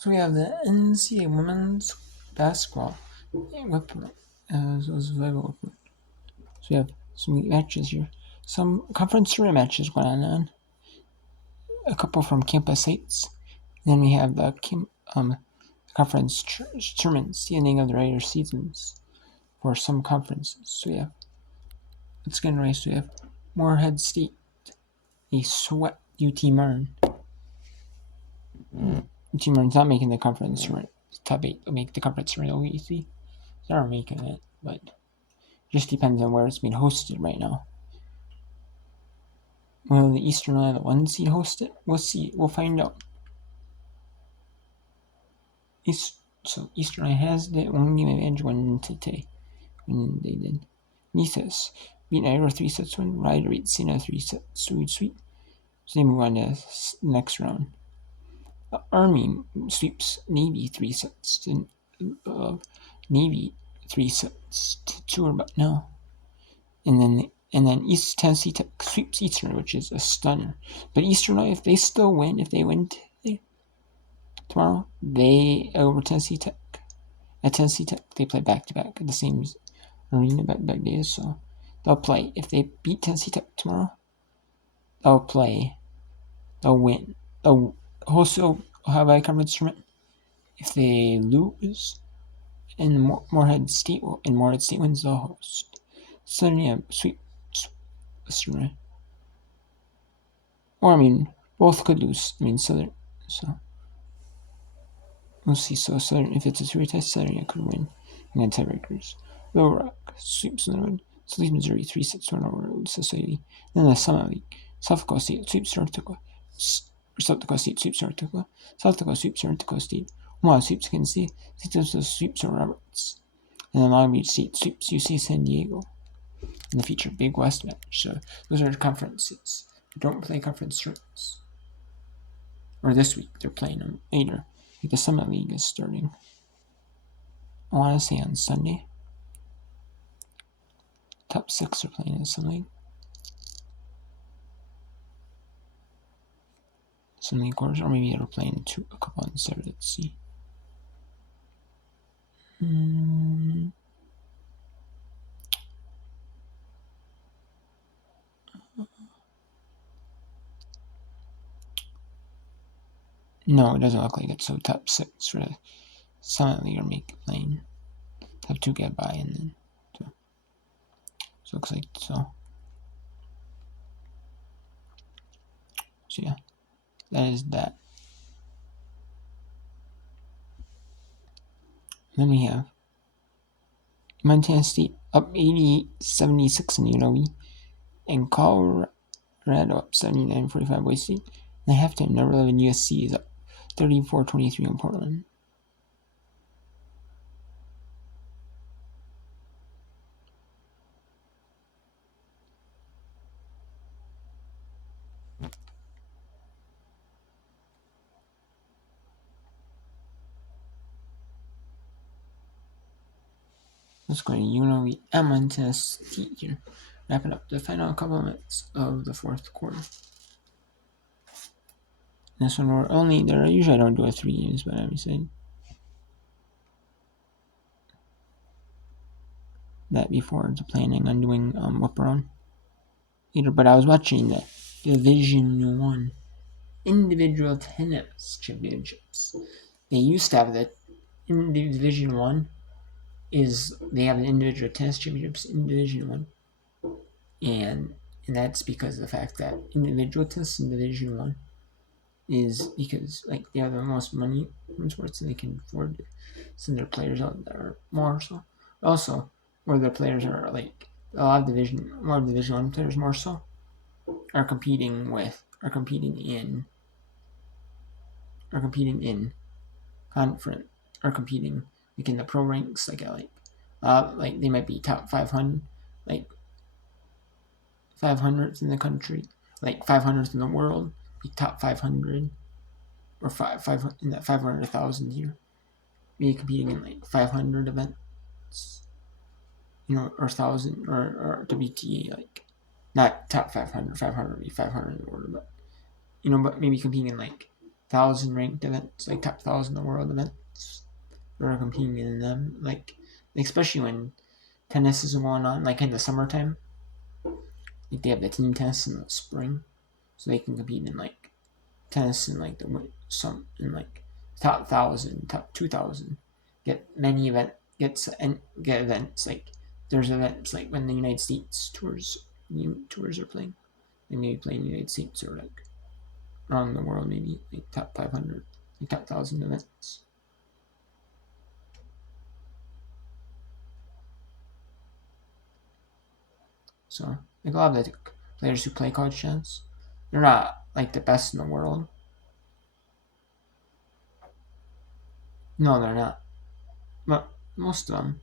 So we have the NCAA women's basketball whip. So we have some matches here. Some conference tournament matches going on. A couple from campus sites. Then we have the conference tournaments, the ending of the regular seasons for some conferences. So we have, let's get right. So we have Moorhead State. They swept UT Martin. UT Martin's not making the conference tournament. Top 8 will make the conference tournament. OEC. They're making it, but just depends on where it's being hosted right now. Will the Eastern Iowa 1 seed host it? We'll see. We'll find out. So Eastern Iowa has the one game advantage when today. When they did. Nesis beat Iowa 3 sets win. Ryder beat Cena 3 sets sweep. So they move on to the next round. Army sweeps Navy 3 sets to Navy 3 sets to 2 or about now. And then East Tennessee Tech sweeps Eastern, which is a stunner. But Eastern, if they still win, if they win tomorrow, they over Tennessee Tech. At Tennessee Tech, they play back-to-back at the same arena back-to-back days. So they'll play. If they beat Tennessee Tech tomorrow, they'll play. They'll win. They'll also have a conference tournament. If they lose, and Moorhead State wins, they'll host. So then you have sweep. Or both could lose. Southern. So we'll see. So Southern, if it's a 3-tie, Southern could win. And then tiebreakers. Little Rock sweeps Northern. So leaves Missouri 3 sets one over Society. Then the Summit League. South Dakota State sweeps North Dakota. South Dakota State sweeps North Dakota. South Dakota sweeps North Dakota State. Omaha sweeps Kansas State. St. sweeps Roberts. And then Long Beach State sweeps UC San Diego. In the future Big West match. So those are conferences. Don't play conference tournaments. Or this week, they're playing them later. The Summit League is starting, I want to say on Sunday. Top 6 are playing in the Summit League. Summit League quarters, or maybe they're playing a couple on Saturday. Let's see. No, it doesn't look like it. So top 6 for the Summit League are playing. Top 2 get by, and then so it looks like so. So yeah, that is that. Then we have Montana State up 88-76 in UNLV, and Colorado up 79-45 Boise State. And the halftime number 11 USC is up 34-23 in Portland. Let's go to UNLV and Montana State here. Wrapping up the final couple of minutes of the fourth quarter. This one usually I don't do a 3 games, but I'm saying that before to planning on doing whip around later. But I was watching the Division 1 individual tennis championships. They used to have that in Division 1 they have an individual tennis championships in Division 1. And that's because of the fact that individual tennis in Division 1 is because they have the most money from sports and they can afford to send their players out there more so. Also, where their players are a lot of Division 1 players more so are competing in conference are competing in the pro ranks they might be top 500 500th in the country 500th in the world, be top 500 or 5 in that 500,000 here, be competing in 500 events, or 1,000 or WTA not top 500 would be 500 in the world, but but maybe competing in 1,000 ranked events, like top 1,000 in the world events. We're competing in them, like especially when tennis is going on, like in the summertime. Like they have the team tennis in the spring, so they can compete in like tennis in like some in like top 1,000, top 2,000. Get many gets and get events like there's events like when the United States tours are playing, they maybe play in the United States or like around the world, maybe like top 500, like top 1,000 events. So like a lot of the players who play college tennis, they're not like the best in the world. No, they're not. But most of them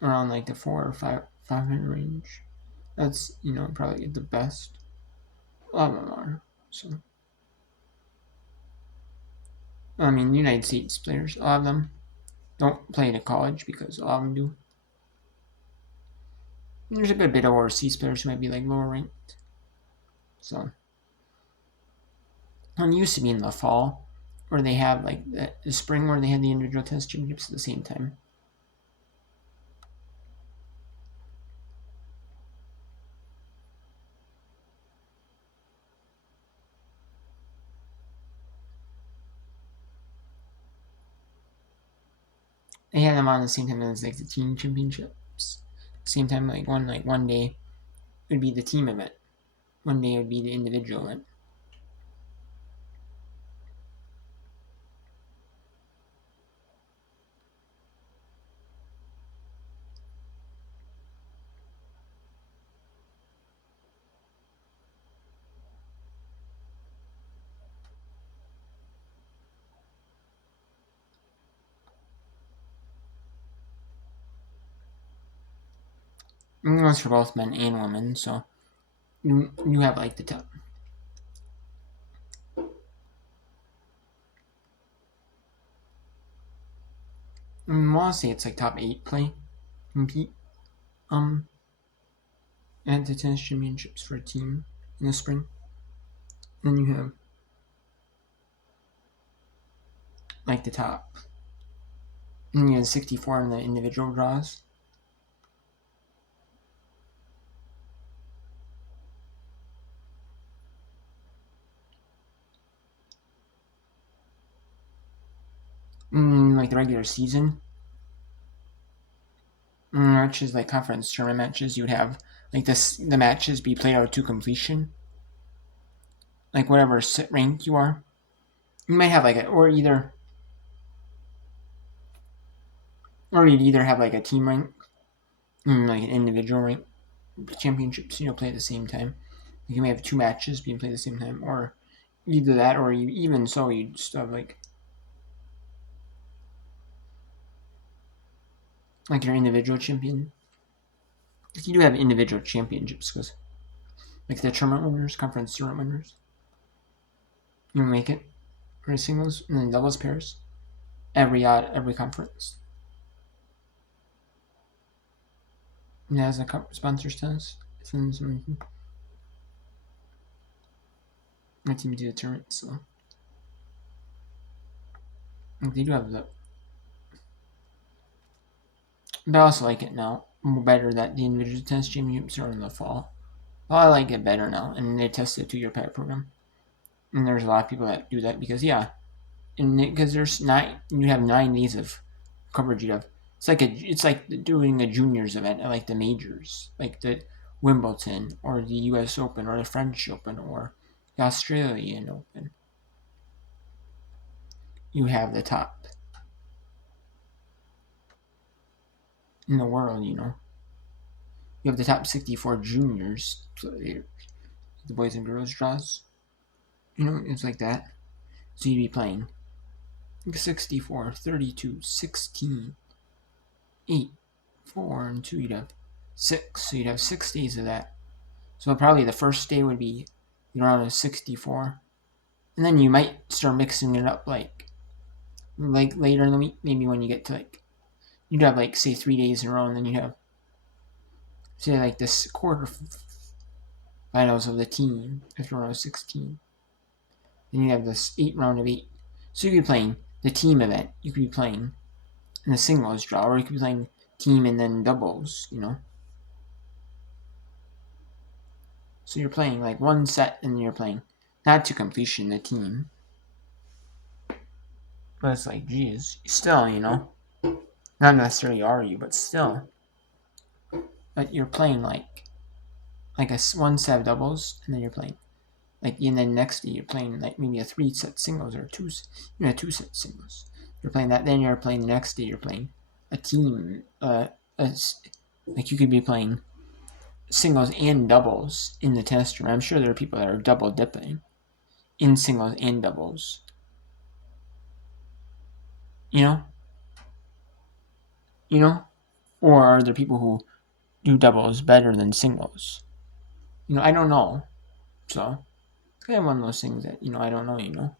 around like the 4 or 500 range. That's probably the best. A lot of them are. So I mean, United States players, a lot of them don't play to college because a lot of them do. And there's a good bit of overseas players who might be like lower ranked. So it used to be in the fall where they have like the spring where they had the individual tennis championships at the same time. They had them on the same time as like the team championships. Same time, like one day it would be the team event, one day it would be the individual event. And it was for both men and women, so you have like the top. I want to say it's like top 8 play compete at the tennis championships for a team in the spring. Then you have like the top. And you have 64 in the individual draws. Like the regular season matches, like conference tournament matches, you would have like the matches be played out to completion. Like whatever rank you are, you might have like or you'd either have like a team rank, like an individual rank championships. Play at the same time. Like you may have 2 matches being played at the same time, or either that, or even so, you'd still have like your individual champion. You do have individual championships because like the tournament winners, conference tournament winners, you make it for singles and then doubles pairs every conference. And as a sponsor says, my team do the tournament, so they do have the. But I also like it now better that the individual tennis championships are in the fall. Well, I like it better now, and they tested the 2-year pilot program, and there's a lot of people that do that because and because there's you have 9 days of coverage. You have it's like doing a juniors event at like the majors, like the Wimbledon or the U.S. Open or the French Open or the Australian Open. You have the top in the world. You have the top 64 juniors, the boys and girls draws. It's like that. So you'd be playing 64, 32, 16, 8, 4, and 2. You'd have 6. So you'd have 6 days of that. So probably the first day would be around a 64. And then you might start mixing it up like later in the week, maybe when you get to you'd have say 3 days in a row, and then you have say like this quarter finals of the team after round 16. Then you have this 8 round of 8. So you could be playing the team event. You could be playing in the singles draw, or you could be playing team and then doubles, So you're playing like one set and you're playing not to completion the team. But it's like, geez, still, not necessarily are you, but still. But you're playing like a one set of doubles, and then you're playing and then next day you're playing like maybe a 3-set singles or a 2-set singles. You're playing that, then you're playing the next day. You're playing a team. Like you could be playing singles and doubles in the tennis tournament. I'm sure there are people that are double dipping in singles and doubles. You know, or are there people who do doubles better than singles? I don't know. So it's kind of one of those things that I don't know.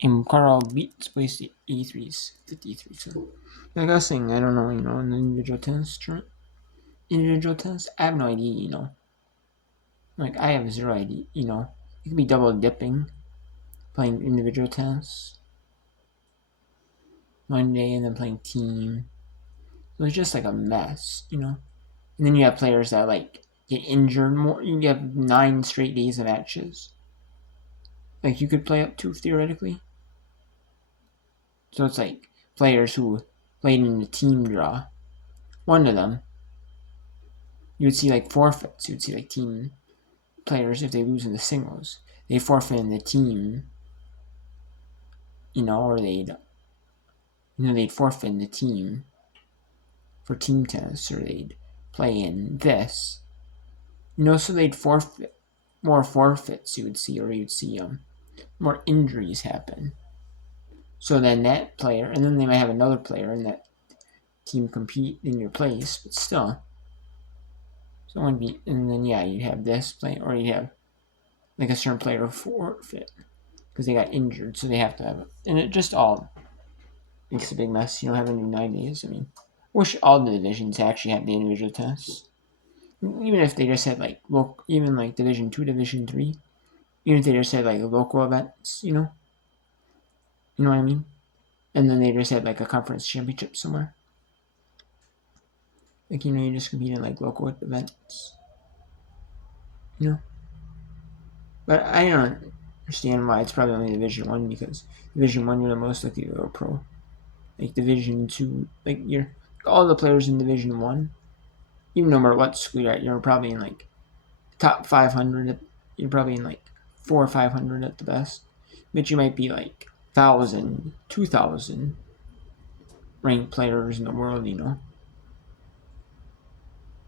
And Carl beats plays the E3s, 53. So like I was saying, I don't know, in the individual tennis tournament. Individual tennis, I have no idea, Like I have zero idea, You could be double dipping, playing individual tennis one day and then playing team. So it's just like a mess, And then you have players that like get injured more. You have 9 straight days of matches. Like you could play up to theoretically. So it's like players who played in the team draw. One of them, you would see like forfeits. You would see like team players, if they lose in the singles, they forfeit in the team, or they'd forfeit in the team for team tennis, or they'd play in this, so they'd forfeit more forfeits. You would see, or you'd see more injuries happen. So then that player, and then they might have another player in that team compete in your place, but still. So and then you'd have this play, or you'd have like a certain player forfeit because they got injured, so they have to have it, and it just all makes a big mess. Having to do 9 days. I mean, wish all the divisions actually had the individual tests, even if they just had like even like Division 2, Division 3, even if they just had like local events. You know what I mean? And then they just had like a conference championship somewhere. Like you just compete in like local events. But I don't understand why it's probably only Division 1, because Division 1 you're the most likely to go pro. Like Division 2, like you're all the players in Division 1, even no matter what school you're at, you're probably in like top 500. You're probably in like 400 or 500 at the best. But you might be like 1,000, 2,000 ranked players in the world.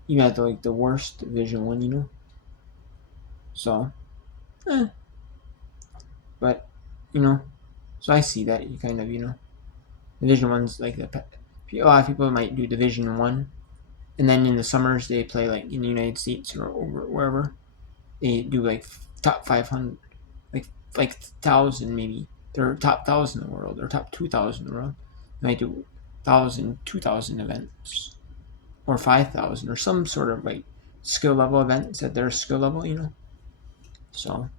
You got like the worst Division 1. So, but so I see that you kind of Division 1's like a lot of people might do Division 1, and then in the summers they play like in the United States or over wherever. They do like top 500, like 1,000 maybe. They're top 1,000 in the world, or top 2,000 in the world. They might do 1,000, 2,000 events, or 5,000, or some sort of like skill level events at their skill level. So